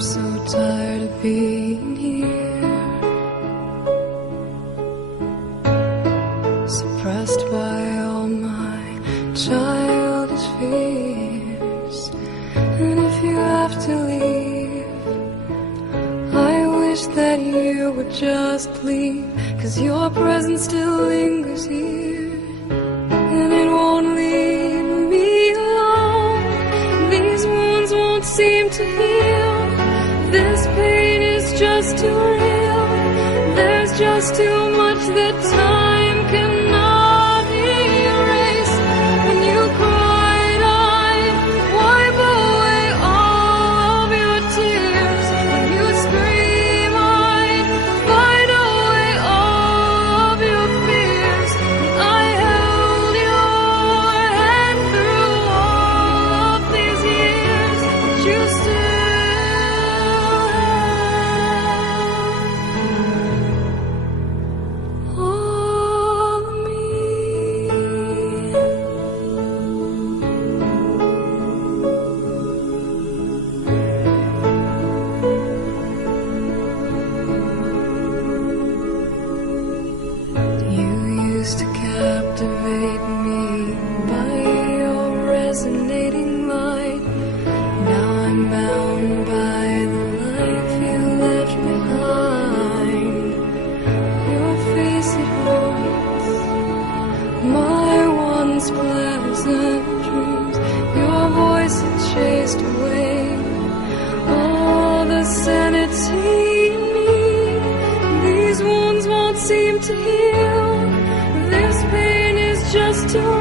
so tired of being here, suppressed by all my childish fears. And if you have to leave, I wish that you would just leave, 'cause your presence still lingers here, and it won't leave me alone. These wounds won't seem to heal. This pain is just too real. There's just too much that time cannot erase. When you cried, I'd wipe away all of your tears. When you scream, I'd fight away all of your fears. And I held your hand through all of these years, but you still to captivate me by your resonating light. Now I'm bound by the life you left behind. Your face, it haunts my once pleasant dreams. Your voice, it chased away all the sanity in me. These wounds won't seem to heal. This pain is just too